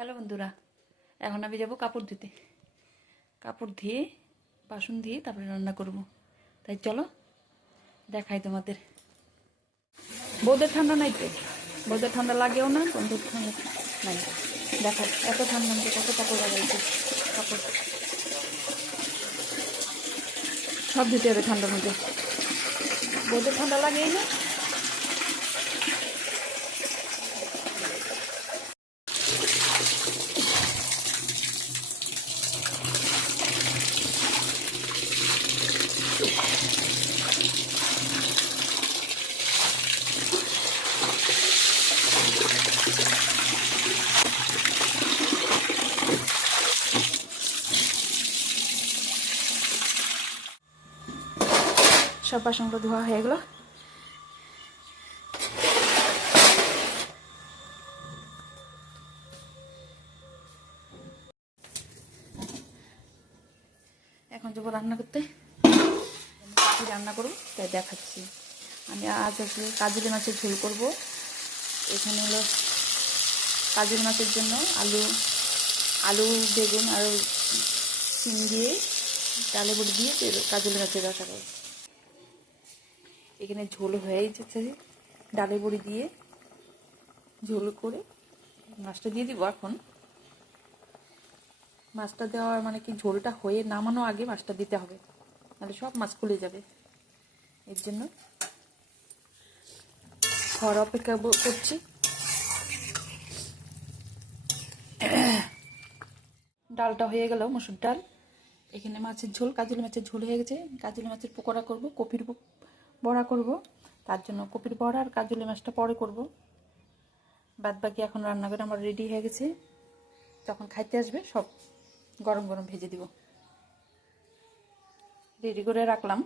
Hello বন্ধুরা, এখন আমি যাব কাপড় ধুতে। কাপড় ধুয়ে বাসন দিয়ে তারপরে রান্না করব। তাই চলো দেখাই তোমাদের। বউদের ঠান্ডা নাই তো, বউদের ঠান্ডা লাগেও না, বন্ধুর ঠান্ডা নাই। দেখো এত ঠান্ডা, আমাকে কত কাপড় লাগাইছে। কাপড় সব ধুতে হবে ঠান্ডার মধ্যে। বউদের ঠান্ডা লাগেই না। সব বাসনগুলো ধোয়া হয়ে গেল। এখন যাবো রান্না করতে। কি রান্না করবো তাই দেখাচ্ছি। আমি আজ আসলে কাজলি মাছের ঝোল করব। এখানে হলো কাজলি মাছের জন্য আলু বেগুন আর সিম দিয়ে ডালে বড়ি দিয়ে কাজলি মাছের রসা করব। এখানে ঝোল হয়ে যাচ্ছে, ডালে বড়ি দিয়ে ঝোল করে মাছটা দিয়ে দিব। এখন মাছটা দেওয়ার মানে কি, ঝোলটা হয়ে নামানো আগে মাছটা দিতে হবে, নাহলে সব মাছ খুলে যাবে। এর জন্য ঘর অপেক্ষা করছি। ডালটা হয়ে গেল, মসুর ডাল। এখানে মাছের ঝোল, কাজলি মাছের ঝোল হয়ে গেছে। কাজলি মাছের পকোড়া করব, কপির বড়া করব। তার জন্য কপির বড়া আর কাজলি মাছটা পরে করব। বাদ বাকি এখন রান্নাঘর আমার রেডি হয়ে গেছে। যখন খাইতে আসবে সব গরম গরম ভেজে দিব। রেডি করে রাখলাম।